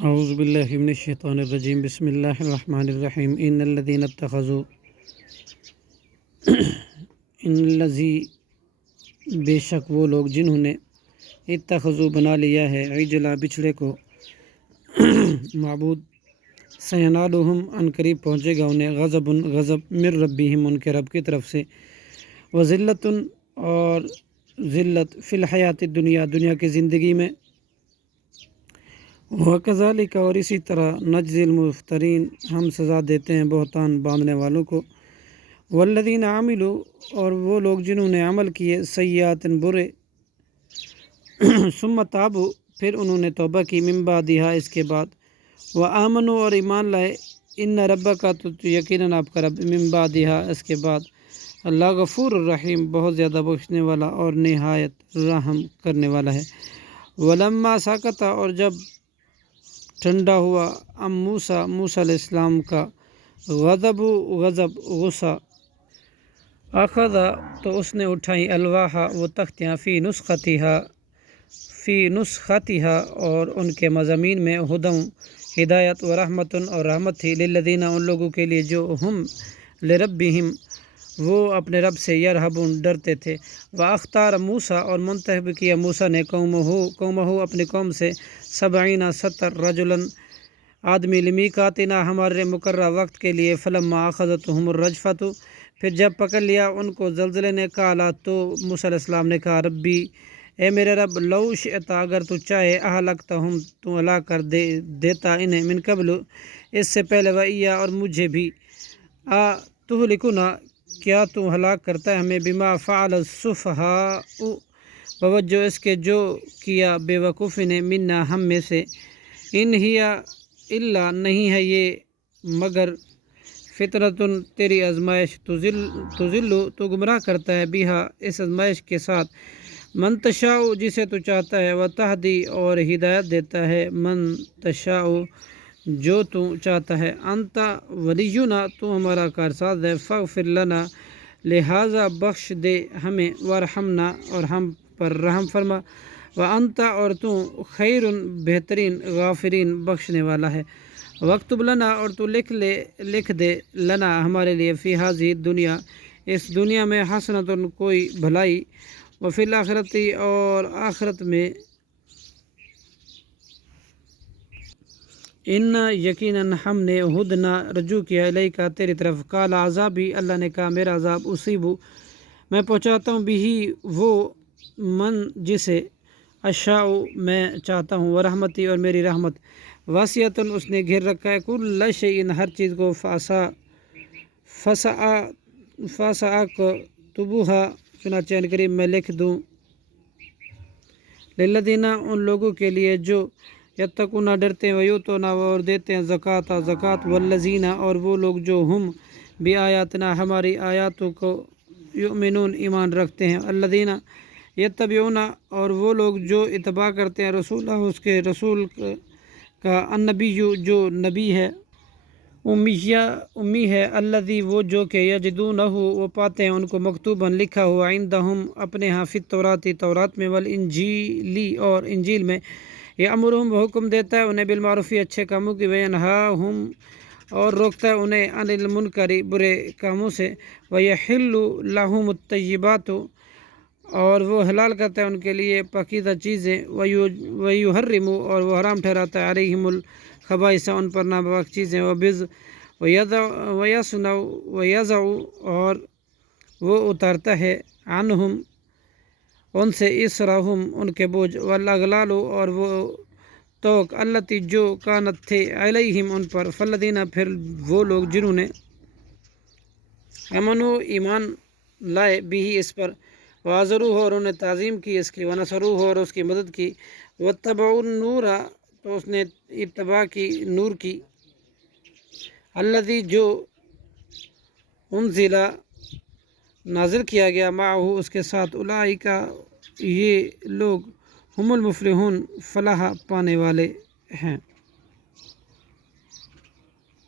اعوذ باللہ من الشیطان الرجیم بسم اللہ الرحمن الرحیم ان الذی بے شک وہ لوگ جنہوں نے اتخذوا بنا لیا ہے عجلا بچھڑے کو معبود سینالہم ان قریب پہنچے گا انہیں غضب من ربہم ان کے رب کی طرف سے وذلت اور ذلت فی الحیات الدنیا دنیا کی زندگی میں وَكَذَلِكَ اور اسی طرح نجزی المفترین ہم سزا دیتے ہیں بہتان باندھنے والوں کو والذین عملوا اور وہ لوگ جنہوں نے عمل کیے سیئات برے ثم تابوا پھر انہوں نے توبہ کی من بعدہا اس کے بعد وآمنوا اور ایمان لائے ان ربک تو یقیناً آپ کا رب من بعدہا اس کے بعد اللہ غفور الرحیم بہت زیادہ بخشنے والا اور نہایت رحم کرنے والا ہے ولما سکت اور جب ٹھنڈا ہوا موسیٰ علیہ السلام کا غضب غصہ اخذا تو اس نے اٹھائی الواح وہ تختیاں فی نسختہا اور ان کے مضامین میں ہدم ہدایت و رحمت اور رحمت تھی للذین ان لوگوں کے لیے جو ہم لربہم وہ اپنے رب سے یرہبون ڈرتے تھے واختار موسیٰ اور منتخب کیا موسیٰ نے قومہ اپنی قوم سے 70 رجلاً آدمی لمیقاتنا ہمارے مقررہ وقت کے لیے فلما اخذتہم الرجفۃ پھر جب پکڑ لیا ان کو زلزلے نے قالا تو موسیٰ علیہ السلام نے کہا ربی اے میرے رب لو شئت اگر تو چاہے اہلکتہم تو ہلاک کر دیتا انہیں من قبل اس سے پہلے وإیا اور مجھے بھی تہلکنا کیا تو ہلاک کرتا ہے ہمیں بما فعل السفہاء بوجہ اس کے جو کیا بے وقوف نے منا ہم میں سے ان ہی الا نہیں ہے یہ مگر فطرتن تیری آزمائش تضل تو گمراہ کرتا ہے بہا اس آزمائش کے ساتھ من تشاء جسے تو چاہتا ہے وتہدی اور ہدایت دیتا ہے من تشاء جو تو چاہتا ہے انت ولینا تو ہمارا کارساز ہے فاغفر لنا لہذا بخش دے ہمیں وارحمنا اور ہم پر رحم فرما وانت اور تو خیر بہترین غافرین بخشنے والا ہے وَاكْتُبْ لنا اور تو لکھ دے لنا ہمارے لیے فی ہذہ دنیا اس دنیا میں حسنۃ کوئی بھلائی وفی الآخرت اور آخرت میں ان یقیناً ہم نے ہدنا رجوع کیا الیکا تیری طرف قال عذابی اللہ نے کہا میرا عذاب اصیبو میں پہنچاتا ہوں بھی وہ من جسے اشاء میں چاہتا ہوں ورحمتی اور میری رحمت واسعۃ اس نے گھیر رکھا ہے کل شیء ہر چیز کو فسأکتبھا چنانچہ ان قریب میں لکھ دوں للذین ان لوگوں کے لیے جو یتقون ڈرتے ہیں ویؤتون اور دیتے ہیں زکوٰۃ والذین اور وہ لوگ جو ہم بآیاتنا ہماری آیاتوں کو یؤمنون ایمان رکھتے ہیں الذین یتبعون اور وہ لوگ جو اتباع کرتے ہیں رسولہ اس کے رسول کا النبی جو نبی ہے امی ہے الذی وہ جو کہ یجدونہ وہ پاتے ہیں ان کو مکتوباً لکھا ہوا عندہم اپنے ہاں فی تورات میں والانجیلی اور انجیل میں یامرہم وہ حکم دیتا ہے انہیں بالمعروف اچھے کاموں کی وینہاہم اور روکتا ہے انہیں عن المنکر برے کاموں سے ویحل لہم الطیبات اور وہ حلال کرتا ہے ان کے لیے پاکیزہ چیزیں ویحرم اور وہ حرام ٹھہراتا ہے علیہم الخبائث ان پر ناپاک چیزیں ویصنع ویضع اور وہ اتارتا ہے عنہم ان سے اسرہم ان کے بوجھ والاغلال اور وہ توق التی جو کانت تھے علیہم ان پر فالذین پھر وہ لوگ جنہوں نے امنو ایمان لائے بھی اس پر وعزروہ اور انہیں تعظیم کی اس کی ونصروہ اور اس کی مدد کی واتبعوا النور تو اس نے اتباع کی نور کی الذی جو انزل نازل کیا گیا معہ اس کے ساتھ اولئک یہ لوگ ہم المفلحون فلاح پانے والے ہیں۔